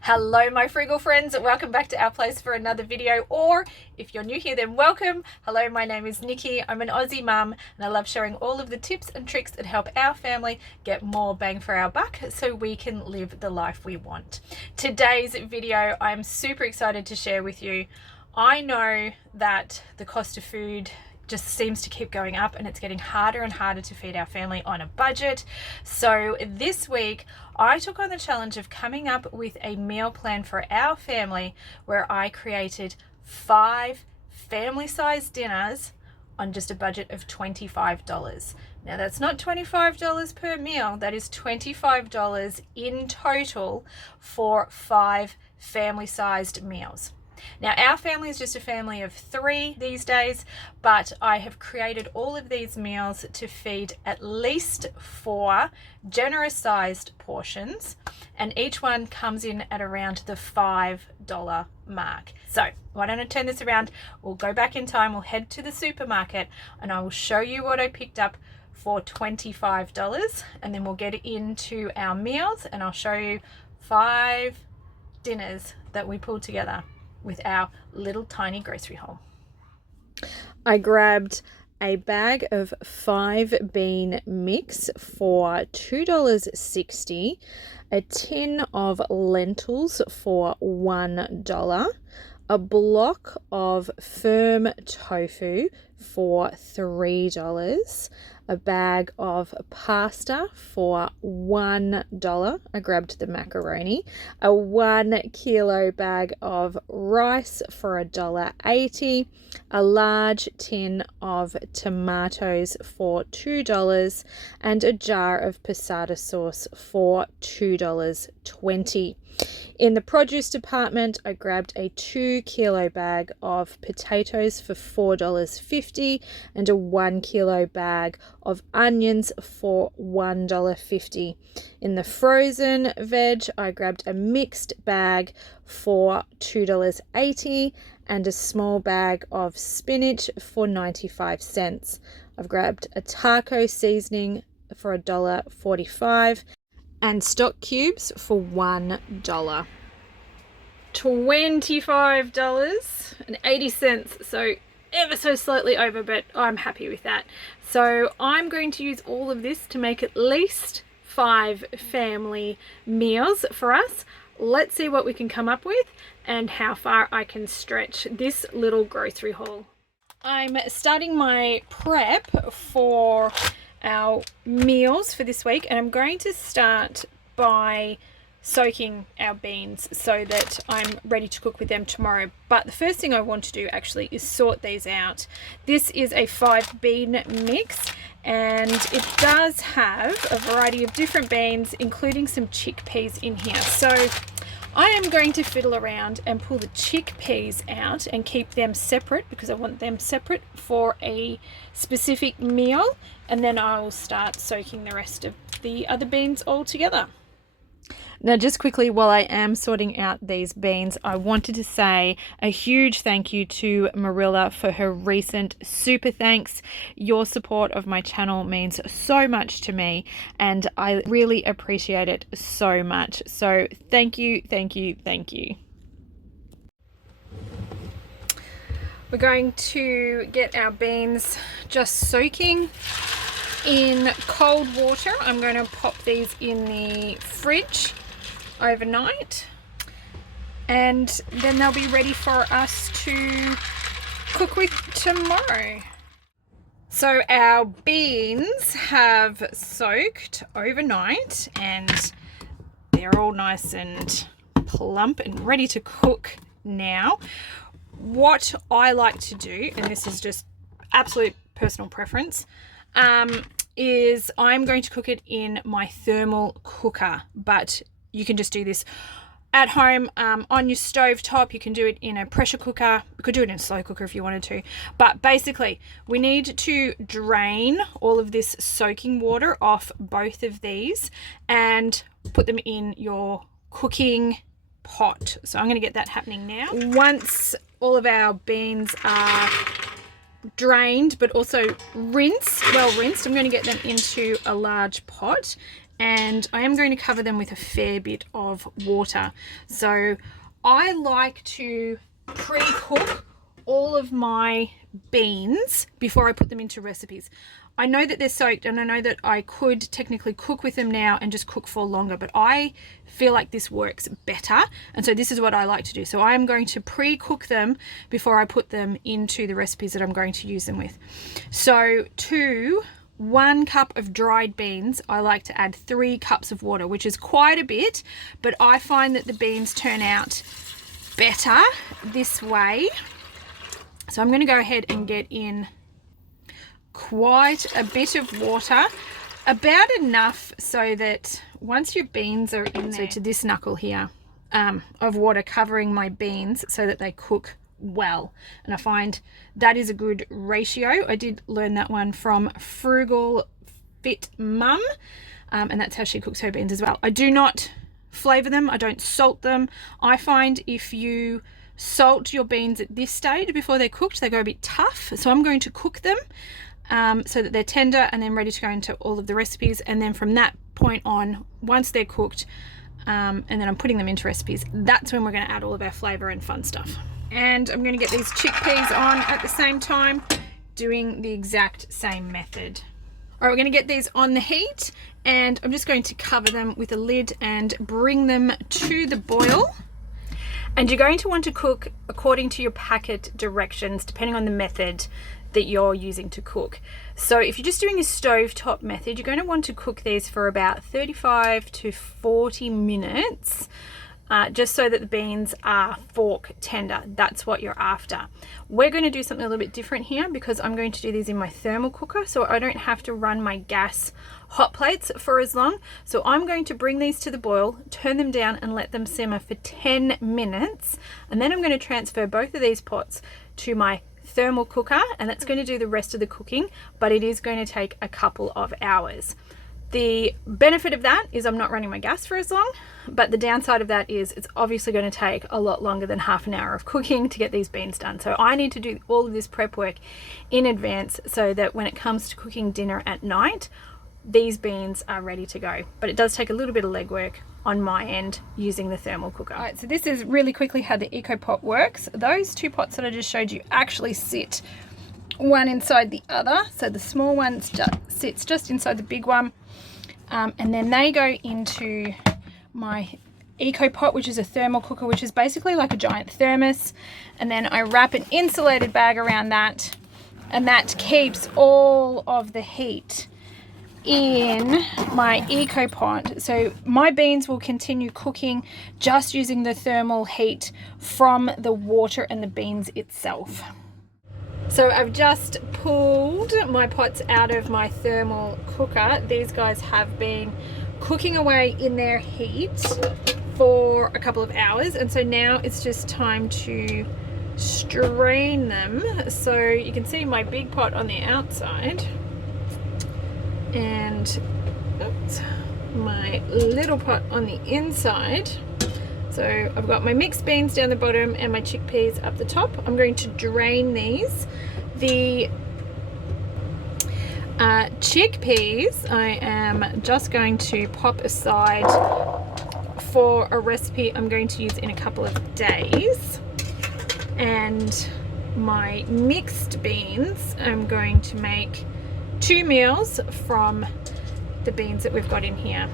Hello my frugal friends, welcome back to our place for another video, or if you're new here then welcome. Hello, my name is Nikki. I'm an Aussie mum and I love sharing all of the tips and tricks that help our family get more bang for our buck so we can live the life we want. Today's video I'm super excited to share with you. I know that the cost of food just seems to keep going up and it's getting harder and harder to feed our family on a budget. So this week I took on the challenge of coming up with a meal plan for our family where I created 5 family-sized dinners on just a budget of $25. Now that's not $25 per meal, that is $25 in total for 5 family-sized meals. Now our family is just a family of 3 these days, but I have created all of these meals to feed at least 4 generous sized portions, and each one comes in at around the $5 mark. So why don't I turn this around? We'll go back in time, we'll head to the supermarket and I will show you what I picked up for $25, and then we'll get into our meals and I'll show you 5 dinners that we pulled together with our little tiny grocery haul. I grabbed a bag of 5 bean mix for $2.60, a tin of lentils for $1, a block of firm tofu for $3, a bag of pasta for $1. I grabbed the macaroni. A 1 kilo bag of rice for $1.80. A large tin of tomatoes for $2, and a jar of passata sauce for $2.20. In the produce department, I grabbed a 2 kilo bag of potatoes for $4.50 and a 1 kilo bag of onions for $1.50. In the frozen veg, I grabbed a mixed bag for $2.80 and a small bag of spinach for 95 cents. I've grabbed a taco seasoning for $1.45 and stock cubes for $1. $25.80, so ever so slightly over, but I'm happy with that. So I'm going to use all of this to make at least 5 family meals for us. Let's see what we can come up with and how far I can stretch this little grocery haul. I'm starting my prep for our meals for this week, and I'm going to start by soaking our beans so that I'm ready to cook with them tomorrow. But the first thing I want to do actually is sort these out. This is a 5 bean mix and it does have a variety of different beans, including some chickpeas in here. So I am going to fiddle around and pull the chickpeas out and keep them separate because I want them separate for a specific meal, and then I will start soaking the rest of the other beans all together. Now, just quickly, while I am sorting out these beans, I wanted to say a huge thank you to Marilla for her recent super thanks. Your support of my channel means so much to me and I really appreciate it so much. So thank you, thank you, thank you. We're going to get our beans just soaking in cold water. I'm going to pop these in the fridge overnight and then they'll be ready for us to cook with tomorrow. So our beans have soaked overnight and they're all nice and plump and ready to cook now. What I like to do, and this is just absolute personal preference, is I'm going to cook it in my thermal cooker, but you can just do this at home on your stove top. You can do it in a pressure cooker. You could do it in a slow cooker if you wanted to. But basically, we need to drain all of this soaking water off both of these and put them in your cooking pot. So I'm going to get that happening now. Once all of our beans are drained but also well rinsed, I'm going to get them into a large pot and I am going to cover them with a fair bit of water. So I like to pre-cook all of my beans before I put them into recipes. I know that they're soaked, and I know that I could technically cook with them now and just cook for longer, but I feel like this works better, and so this is what I like to do. So I am going to pre-cook them before I put them into the recipes that I'm going to use them with. So to 1 cup of dried beans, I like to add 3 cups of water, which is quite a bit, but I find that the beans turn out better this way. So I'm going to go ahead and get in quite a bit of water, about enough so that once your beans are in there, so to this knuckle here of water covering my beans so that they cook well. And I find that is a good ratio. I did learn that one from Frugal Fit Mum, and that's how she cooks her beans as well. I do not flavor them, I don't salt them. I find if you salt your beans at this stage before they're cooked, they go a bit tough. So I'm going to cook them so that they're tender and then ready to go into all of the recipes. And then from that point on, once they're cooked, and then I'm putting them into recipes, that's when we're going to add all of our flavor and fun stuff. And I'm going to get these chickpeas on at the same time, doing the exact same method. All right, we're going to get these on the heat, and I'm just going to cover them with a lid and bring them to the boil. And you're going to want to cook according to your packet directions, depending on the method that you're using to cook. So if you're just doing a stovetop method, you're going to want to cook these for about 35 to 40 minutes, just so that the beans are fork tender. That's what you're after. We're going to do something a little bit different here because I'm going to do these in my thermal cooker, so I don't have to run my gas hot plates for as long. So I'm going to bring these to the boil, turn them down and let them simmer for 10 minutes. And then I'm going to transfer both of these pots to my thermal cooker, and that's going to do the rest of the cooking, but it is going to take a couple of hours. The benefit of that is I'm not running my gas for as long, but the downside of that is it's obviously going to take a lot longer than half an hour of cooking to get these beans done. So I need to do all of this prep work in advance so that when it comes to cooking dinner at night, these beans are ready to go. But it does take a little bit of legwork on my end using the thermal cooker. All right, so this is really quickly how the Eco Pot works. Those 2 pots that I just showed you actually sit one inside the other. So the small one sits just inside the big one. And then they go into my Eco Pot, which is a thermal cooker, which is basically like a giant thermos. And then I wrap an insulated bag around that, and that keeps all of the heat in my Eco Pot. So my beans will continue cooking just using the thermal heat from the water and the beans itself. So I've just pulled my pots out of my thermal cooker. These guys have been cooking away in their heat for a couple of hours, and so now it's just time to strain them. So you can see my big pot on the outside and my little pot on the inside. So I've got my mixed beans down the bottom and my chickpeas up the top. I'm going to drain these. The chickpeas I am just going to pop aside for a recipe I'm going to use in a couple of days. And my mixed beans, I'm going to make 2 meals from the beans that we've got in here.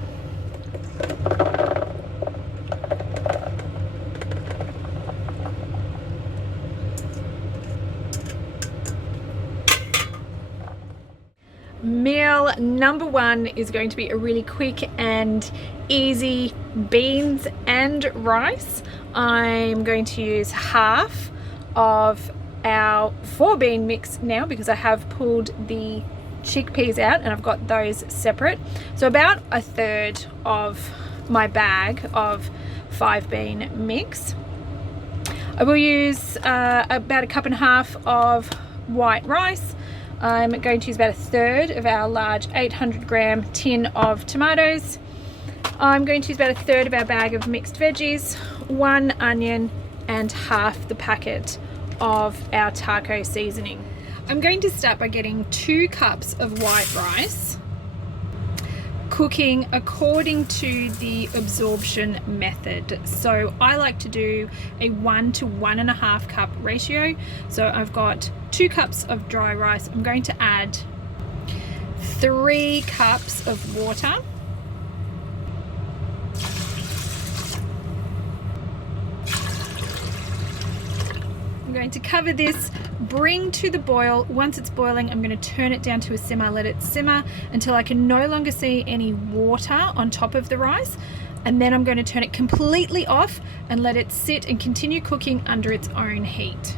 Meal number 1 is going to be a really quick and easy beans and rice. I'm going to use half of our 4-bean mix now because I have pulled the chickpeas out and I've got those separate. So about a third of my bag of 5-bean mix. I will use about a cup and a half of white rice. I'm going to use about a third of our large 800-gram tin of tomatoes. I'm going to use about a third of our bag of mixed veggies, 1 onion, and half the packet of our taco seasoning. I'm going to start by getting 2 cups of white rice cooking according to the absorption method. So I like to do a 1 to 1.5 cup ratio. So I've got 2 cups of dry rice. I'm going to add 3 cups of water. I'm going to cover this, bring to the boil. Once it's boiling, I'm going to turn it down to a simmer, let it simmer until I can no longer see any water on top of the rice. And then I'm going to turn it completely off and let it sit and continue cooking under its own heat.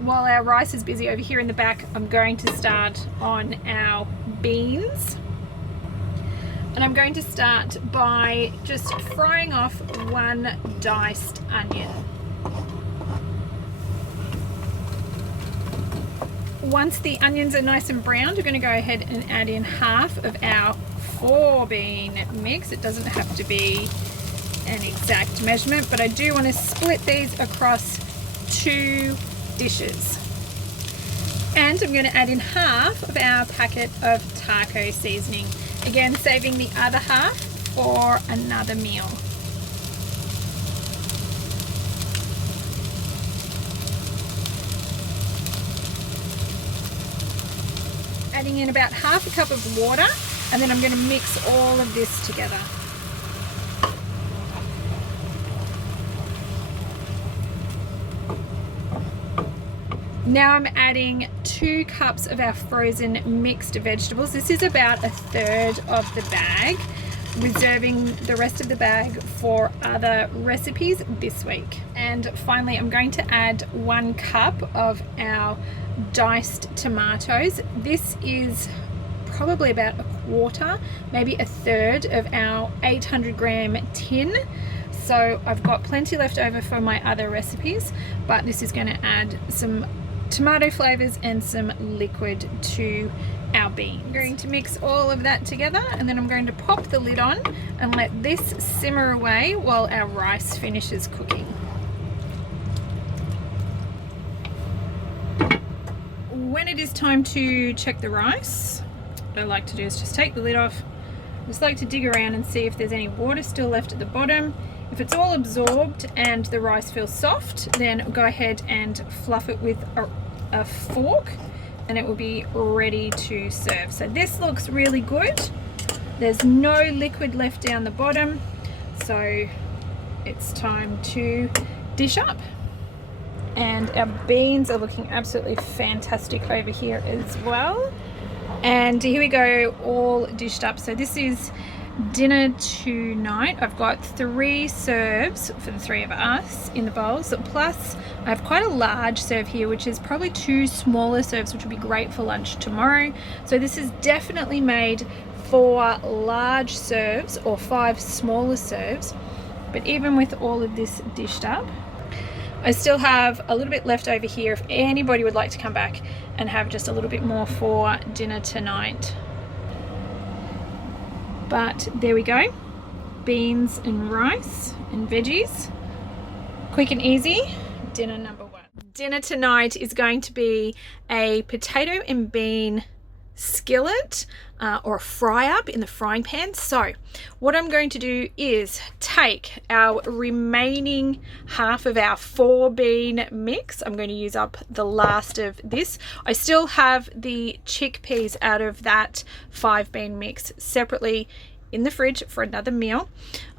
While our rice is busy over here in the back, I'm going to start on our beans. And I'm going to start by just frying off 1 diced onion. Once the onions are nice and browned, we're going to go ahead and add in half of our 4 bean mix. It doesn't have to be an exact measurement, but I do want to split these across 2 dishes. And I'm going to add in half of our packet of taco seasoning. Again, saving the other half for another meal. Adding in about half a cup of water, and then I'm going to mix all of this together. Now I'm adding 2 cups of our frozen mixed vegetables. This is about 1/3 of the bag, reserving the rest of the bag for other recipes this week. And finally, I'm going to add 1 cup of our diced tomatoes. This is probably about 1/4, maybe 1/3 of our 800 gram tin. So I've got plenty left over for my other recipes, but this is going to add some tomato flavors and some liquid to our beans. I'm going to mix all of that together, and then I'm going to pop the lid on and let this simmer away while our rice finishes cooking. When it is time to check the rice, what I like to do is just take the lid off. I just like to dig around and see if there's any water still left at the bottom. If it's all absorbed and the rice feels soft, then go ahead and fluff it with a fork, and it will be ready to serve. So this looks really good. There's no liquid left down the bottom, so it's time to dish up. And our beans are looking absolutely fantastic over here as well. And here we go, all dished up. So this is dinner tonight. I've got 3 serves for the 3 of us in the bowls, plus I have quite a large serve here, which is probably 2 smaller serves, which will be great for lunch tomorrow. So this is definitely made for large serves or 5 smaller serves. But even with all of this dished up, I still have a little bit left over here if anybody would like to come back and have just a little bit more for dinner tonight. But there we go, beans and rice and veggies, quick and easy, dinner number 1. Dinner tonight is going to be a potato and bean skillet or a fry up in the frying pan. So what I'm going to do is take our remaining half of our 4 bean mix. I'm going to use up the last of this. I still have the chickpeas out of that 5 bean mix separately in the fridge for another meal.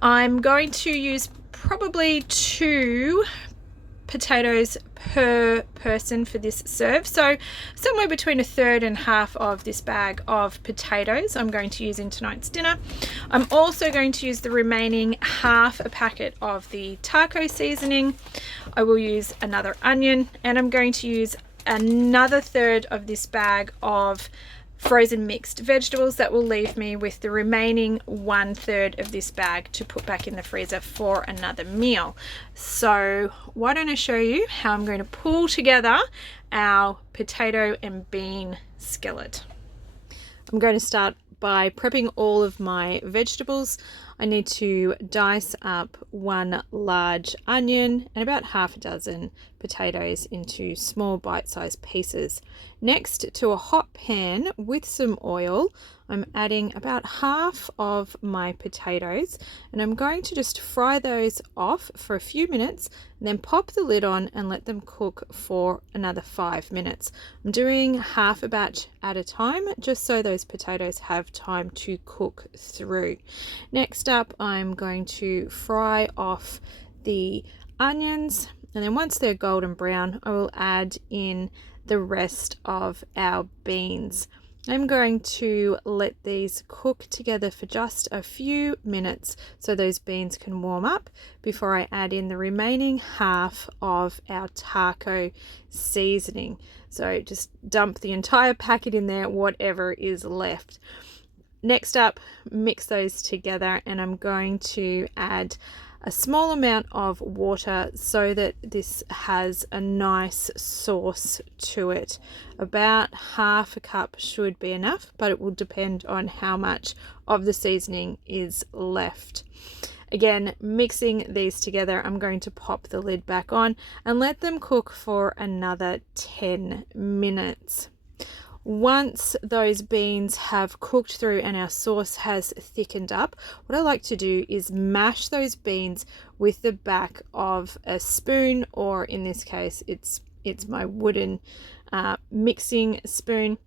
I'm going to use probably 2 potatoes per person for this serve, so somewhere between 1/3 and half of this bag of potatoes I'm going to use in tonight's dinner. I'm also going to use the remaining half a packet of the taco seasoning. I will use another onion, and I'm going to use another 1/3 of this bag of frozen mixed vegetables. That will leave me with the remaining 1/3 of this bag to put back in the freezer for another meal. So why don't I show you how I'm going to pull together our potato and bean skillet. I'm going to start by prepping all of my vegetables. I need to dice up 1 large onion and about half a dozen potatoes into small bite-sized pieces. Next, to a hot pan with some oil, I'm adding about half of my potatoes, and I'm going to just fry those off for a few minutes and then pop the lid on and let them cook for another 5 minutes. I'm doing half a batch at a time just so those potatoes have time to cook through. Next up, I'm going to fry off the onions, and then once they're golden brown, I will add in the rest of our beans. I'm going to let these cook together for just a few minutes so those beans can warm up before I add in the remaining half of our taco seasoning. So just dump the entire packet in there, whatever is left. Next up, mix those together, and I'm going to add a small amount of water so that this has a nice sauce to it. About half a cup should be enough, but it will depend on how much of the seasoning is left. Again, mixing these together, I'm going to pop the lid back on and let them cook for another 10 minutes. Once those beans have cooked through and our sauce has thickened up, what I like to do is mash those beans with the back of a spoon, or in this case it's my wooden mixing spoon,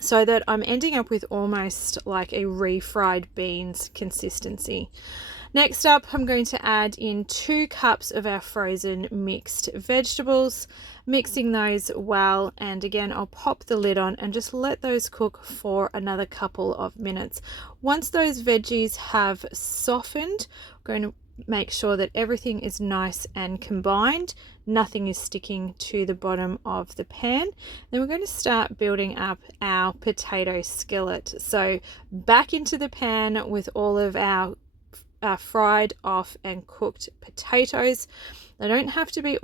so that I'm ending up with almost like a refried beans consistency. Next up, I'm going to add in 2 cups of our frozen mixed vegetables, mixing those well, and again I'll pop the lid on and just let those cook for another couple of minutes. Once those veggies have softened, I'm going to make sure that everything is nice and combined, nothing is sticking to the bottom of the pan. Then we're going to start building up our potato skillet. So back into the pan with all of our fried off and cooked potatoes. They don't have to be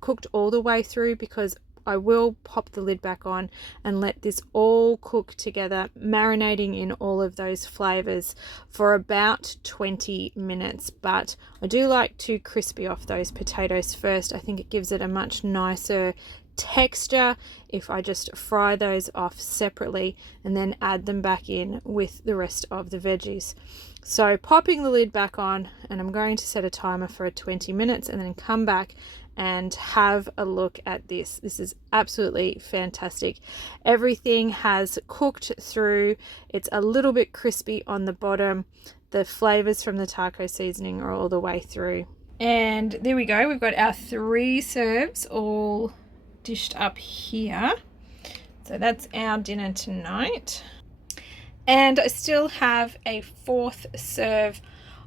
cooked all the way through, because I will pop the lid back on and let this all cook together, marinating in all of those flavors for about 20 minutes. But I do like to crispy off those potatoes first. I think it gives it a much nicer texture if I just fry those off separately and then add them back in with the rest of the veggies. So popping the lid back on, and I'm going to set a timer for 20 minutes and then come back and have a look at this. This is absolutely fantastic. Everything has cooked through. It's a little bit crispy on the bottom. The flavors from the taco seasoning are all the way through. And there we go. We've got our 3 serves all dished up here. So that's our dinner tonight. And I still have a 4th serve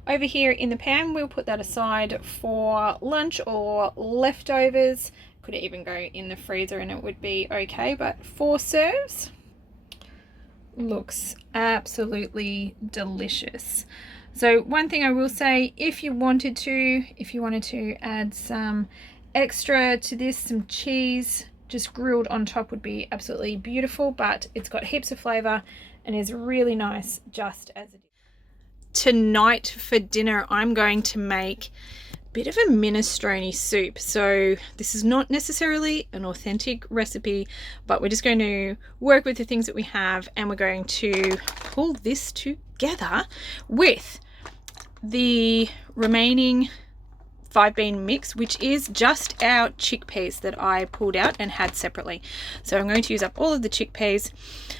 over here in the pan. We'll put that aside for lunch or leftovers. Could even go in the freezer and it would be okay, but 4 serves looks absolutely delicious. So one thing I will say, if you wanted to add some extra to this, some cheese just grilled on top would be absolutely beautiful, but it's got heaps of flavor and is really nice just as it is. Tonight for dinner, I'm going to make a bit of a minestrone soup. So this is not necessarily an authentic recipe, but we're just going to work with the things that we have, and we're going to pull this together with the remaining 5-bean mix, which is just our chickpeas that I pulled out and had separately. So I'm going to use up all of the chickpeas.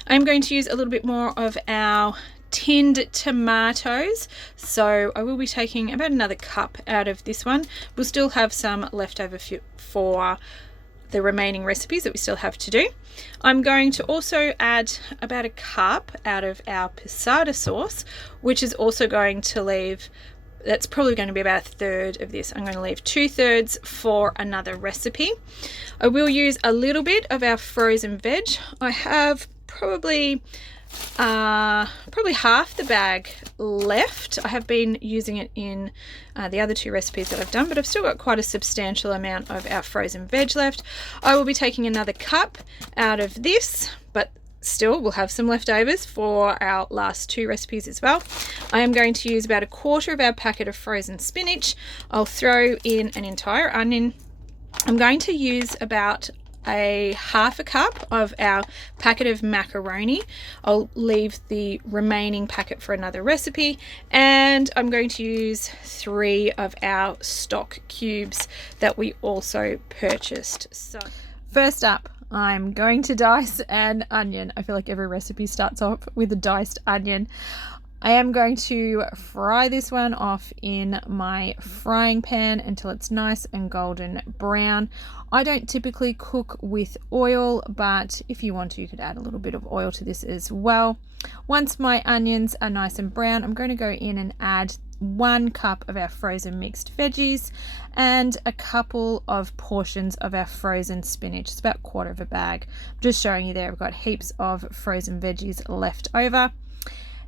I'm going to use a little bit more of our tinned tomatoes, so I will be taking about another cup out of this one. We'll still have some left over for the remaining recipes that we still have to do. I'm going to also add about a cup out of our passata sauce, which is also going to leave, that's probably going to be about 1/3 of this. I'm going to leave 2/3 for another recipe. I will use a little bit of our frozen veg. I have probably half the bag left. I have been using it in the other 2 recipes that I've done, but I've still got quite a substantial amount of our frozen veg left. I will be taking another cup out of this, but still we'll have some leftovers for our last 2 recipes as well. I am going to use about 1/4 of our packet of frozen spinach. I'll throw in an entire onion, I'm going to use about a half a cup of our packet of macaroni. I'll leave the remaining packet for another recipe, and I'm going to use 3 of our stock cubes that we also purchased. So first up, I'm going to dice an onion. I feel like every recipe starts off with a diced onion. I am going to fry this one off in my frying pan until it's nice and golden brown. I don't typically cook with oil, but if you want to, you could add a little bit of oil to this as well. Once my onions are nice and brown, I'm going to go in and add 1 cup of our frozen mixed veggies and a couple of portions of our frozen spinach. It's about 1/4 of a bag. I'm just showing you there, I've got heaps of frozen veggies left over.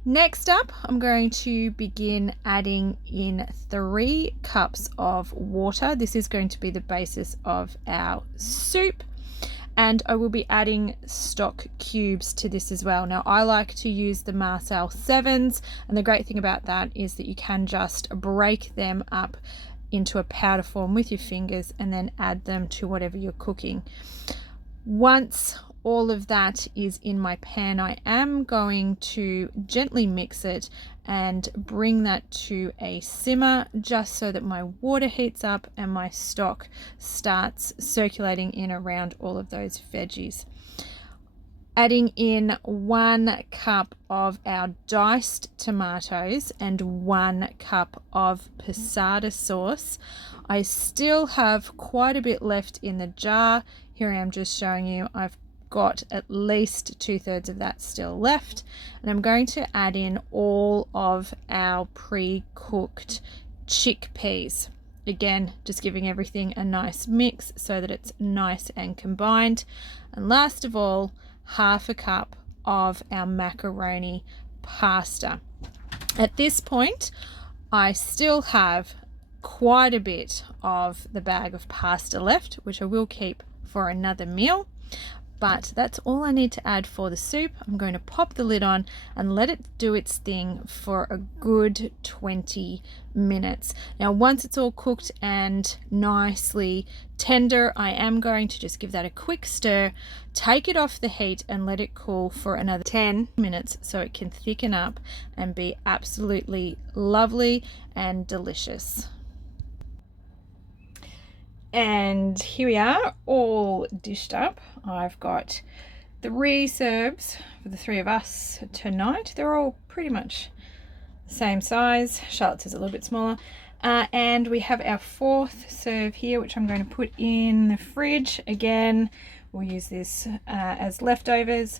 Next up, I'm going to begin adding in 3 cups of water. This is going to be the basis of our soup, and I will be adding stock cubes to this as well. Now, I like to use the Marcel 7s, and the great thing about that is that you can just break them up into a powder form with your fingers and then add them to whatever you're cooking. Once all of that is in my pan, I am going to gently mix it and bring that to a simmer, just so that my water heats up and my stock starts circulating in around all of those veggies. Adding in 1 cup of our diced tomatoes and 1 cup of passata sauce. I still have quite a bit left in the jar. Here I am just showing you I've got at least 2/3 of that still left, and I'm going to add in all of our pre-cooked chickpeas. Again, just giving everything a nice mix so that it's nice and combined. And last of all, half a cup of our macaroni pasta. At this point, I still have quite a bit of the bag of pasta left, which I will keep for another meal. But that's all I need to add for the soup. I'm going to pop the lid on and let it do its thing for a good 20 minutes. Now, once it's all cooked and nicely tender, I am going to just give that a quick stir, take it off the heat and let it cool for another 10 minutes so it can thicken up and be absolutely lovely and delicious. And here we are, all dished up. I've got 3 serves for the 3 of us tonight. They're all pretty much the same size. Charlotte's is a little bit smaller. And we have our 4th serve here, which I'm going to put in the fridge. Again, we'll use this as leftovers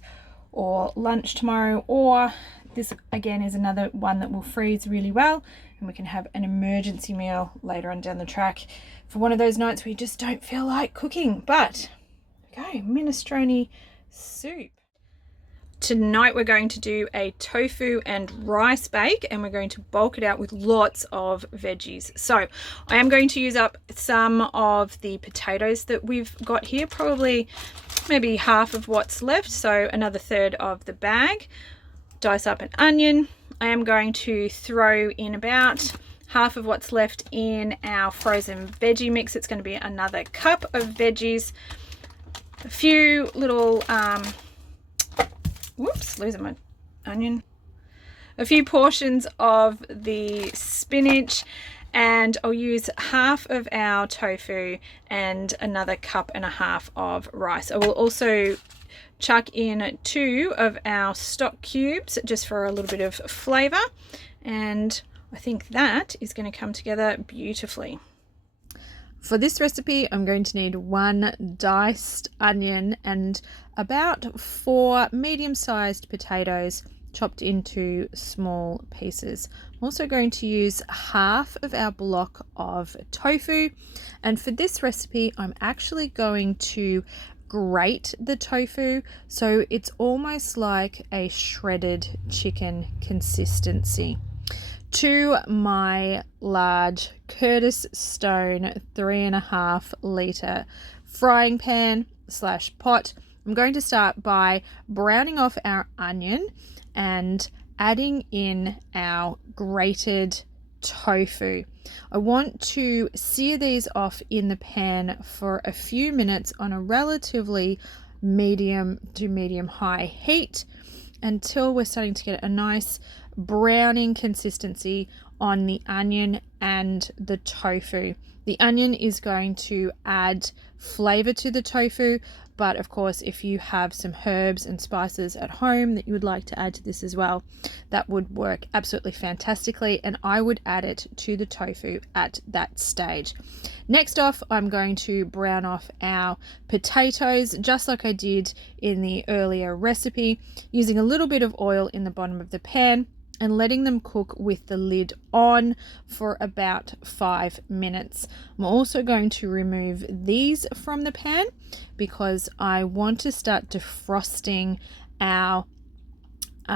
or lunch tomorrow, or this again is another one that will freeze really well and we can have an emergency meal later on down the track for one of those nights where you just don't feel like cooking. But okay, minestrone soup. Tonight we're going to do a tofu and rice bake, and we're going to bulk it out with lots of veggies. So I am going to use up some of the potatoes that we've got here, probably maybe half of what's left, so another 1/3 of the bag. Dice up an onion. I am going to throw in about half of what's left in our frozen veggie mix. It's going to be another cup of veggies, a few little whoops, losing my onion, a few portions of the spinach, and I'll use half of our tofu and another 1.5 cups of rice. I will also chuck in 2 of our stock cubes just for a little bit of flavor, and I think that is going to come together beautifully. For this recipe, I'm going to need 1 diced onion and about 4 medium-sized potatoes chopped into small pieces. I'm also going to use half of our block of tofu, and for this recipe, I'm actually going to grate the tofu so it's almost like a shredded chicken consistency. To my large Curtis Stone 3.5 litre frying pan / pot, I'm going to start by browning off our onion and adding in our grated tofu. I want to sear these off in the pan for a few minutes on a relatively medium to medium high heat until we're starting to get a nice browning consistency on the onion and the tofu. The onion is going to add flavor to the tofu, but of course, if you have some herbs and spices at home that you would like to add to this as well, that would work absolutely fantastically, and I would add it to the tofu at that stage. Next off, I'm going to brown off our potatoes, just like I did in the earlier recipe, using a little bit of oil in the bottom of the pan and letting them cook with the lid on for about 5 minutes. I'm also going to remove these from the pan because I want to start defrosting our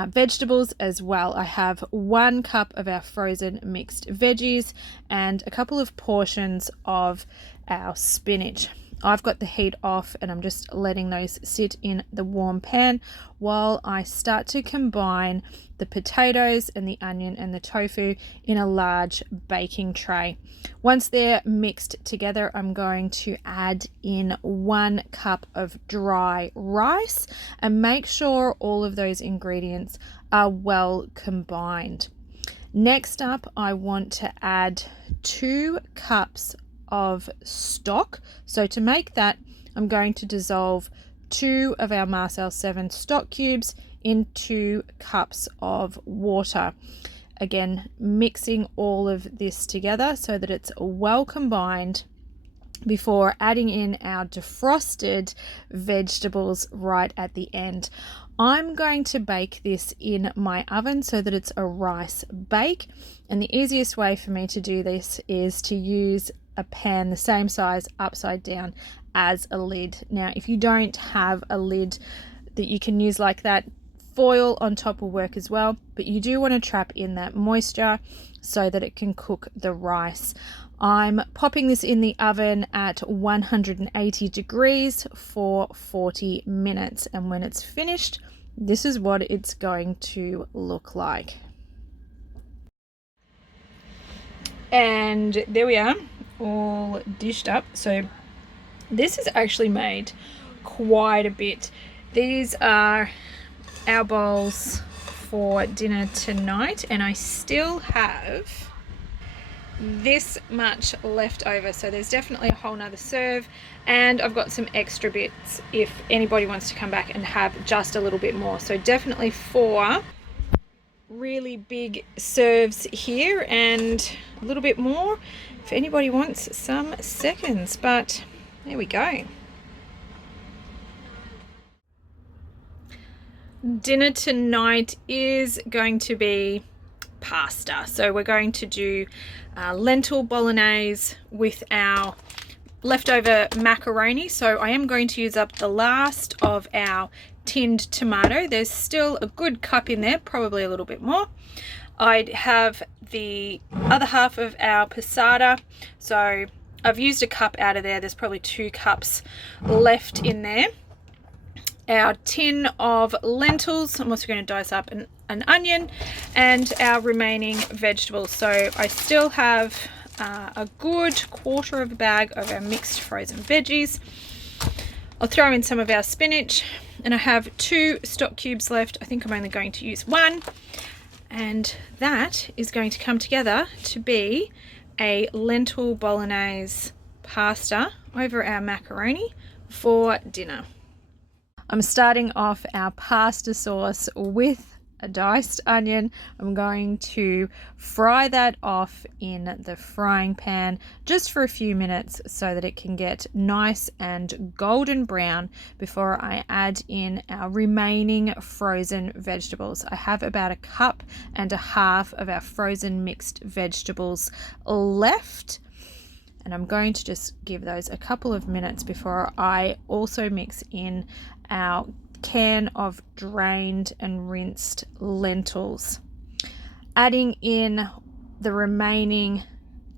vegetables as well. I have 1 cup of our frozen mixed veggies and a couple of portions of our spinach. I've got the heat off and I'm just letting those sit in the warm pan while I start to combine the potatoes and the onion and the tofu in a large baking tray. Once they're mixed together, I'm going to add in 1 cup of dry rice and make sure all of those ingredients are well combined. Next up, I want to add 2 cups of stock. So to make that, I'm going to dissolve 2 of our Marcel 7 stock cubes in 2 cups of water. Again, mixing all of this together so that it's well combined before adding in our defrosted vegetables right at the end. I'm going to bake this in my oven so that it's a rice bake, and the easiest way for me to do this is to use a pan the same size upside down as a lid. Now, if you don't have a lid that you can use like that, foil on top will work as well, but you do want to trap in that moisture so that it can cook the rice. I'm popping this in the oven at 180 degrees for 40 minutes, and when it's finished, this is what it's going to look like. And there we are, all dished up. So this has actually made quite a bit. These are our bowls for dinner tonight, and I still have this much left over, so there's definitely a whole nother serve, and I've got some extra bits if anybody wants to come back and have just a little bit more. So definitely 4 really big serves here and a little bit more if anybody wants some seconds. But there we go. Dinner tonight is going to be pasta. So we're going to do lentil bolognese with our leftover macaroni. So I am going to use up the last of our tinned tomato. There's still a good cup in there, probably a little bit more. I'd have the other half of our passata. So I've used a cup out of there. There's probably 2 cups left in there. Our tin of lentils. I'm also going to dice up an onion and our remaining vegetables. So I still have a good 1/4 of a bag of our mixed frozen veggies. I'll throw in some of our spinach, and I have 2 stock cubes left. I think I'm only going to use 1, and that is going to come together to be a lentil bolognese pasta over our macaroni for dinner. I'm starting off our pasta sauce with a diced onion. I'm going to fry that off in the frying pan just for a few minutes so that it can get nice and golden brown before I add in our remaining frozen vegetables. I have about 1.5 cups of our frozen mixed vegetables left, and I'm going to just give those a couple of minutes before I also mix in our can of drained and rinsed lentils. Adding in the remaining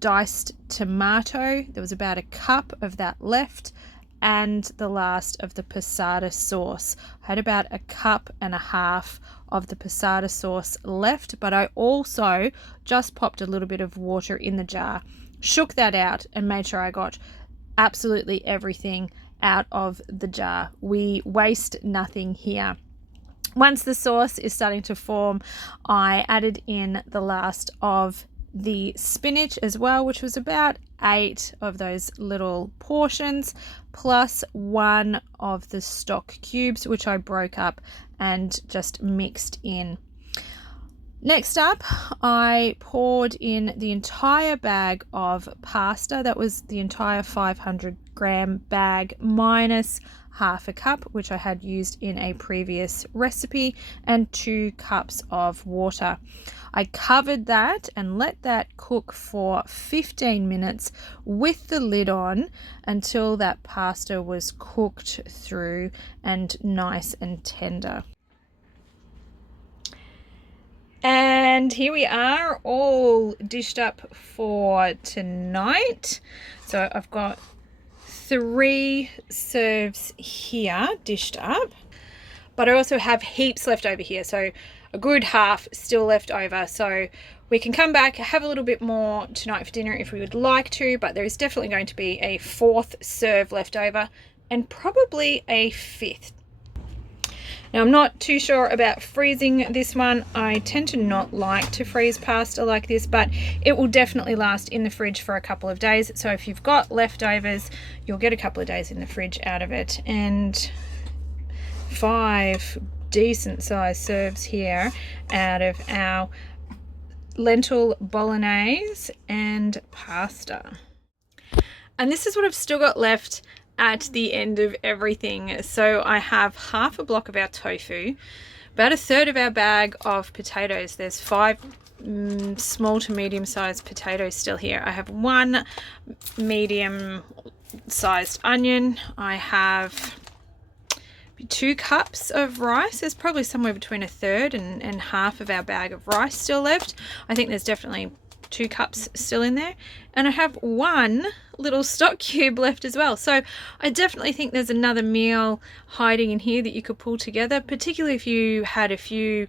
diced tomato, there was about 1 cup of that left, and the last of the passata sauce. I had about 1.5 cups of the passata sauce left, but I also just popped a little bit of water in the jar, shook that out, and made sure I got absolutely everything out of the jar. We waste nothing here. Once the sauce is starting to form, I added in the last of the spinach as well, which was about 8 of those little portions, plus 1 of the stock cubes, which I broke up and just mixed in. Next up, I poured in the entire bag of pasta. That was the entire 500-gram bag minus 1/2 cup, which I had used in a previous recipe, and 2 cups of water. I covered that and let that cook for 15 minutes with the lid on until that pasta was cooked through and nice and tender. And here we are, all dished up for tonight. So I've got 3 serves here dished up, but I also have heaps left over here, so a good half still left over. So we can come back, have a little bit more tonight for dinner if we would like to, but there is definitely going to be a 4th serve left over and probably a 5th. Now, I'm not too sure about freezing this one. I tend to not like to freeze pasta like this, but it will definitely last in the fridge for a couple of days. So if you've got leftovers, you'll get a couple of days in the fridge out of it. And 5 decent sized serves here out of our lentil bolognese and pasta. And this is what I've still got left at the end of everything. So I have 1/2 block of our tofu, about 1/3 of our bag of potatoes. There's 5 small to medium sized potatoes still here. I have 1 medium sized onion. I have 2 cups of rice. There's probably somewhere between 1/3 and 1/2 of our bag of rice still left. I think there's definitely 2 cups still in there, and I have 1 little stock cube left as well. So I definitely think there's another meal hiding in here that you could pull together, particularly if you had a few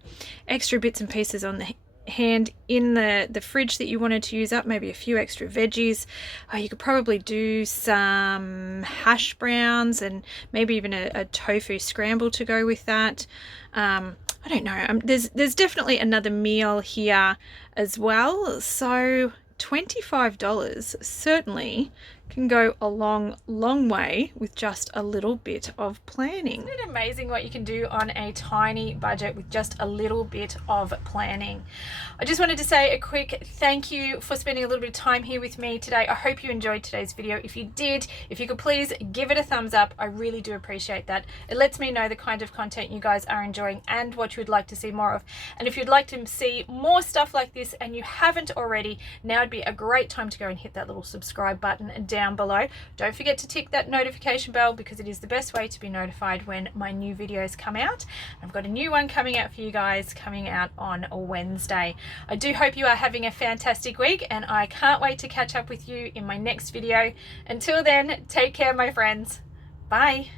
extra bits and pieces on the hand in the fridge that you wanted to use up, maybe a few extra veggies. You could probably do some hash browns and maybe even a tofu scramble to go with that. I don't know, there's definitely another meal here as well. So $25 certainly can go a long way with just a little bit of planning. Isn't it amazing what you can do on a tiny budget with just a little bit of planning? I just wanted to say a quick thank you for spending a little bit of time here with me today. I hope you enjoyed today's video. If you did, if you could please give it a thumbs up, I really do appreciate that. It lets me know the kind of content you guys are enjoying and what you would like to see more of. And if you'd like to see more stuff like this and you haven't already, now would be a great time to go and hit that little subscribe button down below. Don't forget to tick that notification bell, because it is the best way to be notified when my new videos come out. I've got a new one coming out for you guys, coming out on a Wednesday. I do hope you are having a fantastic week, and I can't wait to catch up with you in my next video. Until then, take care, my friends. Bye.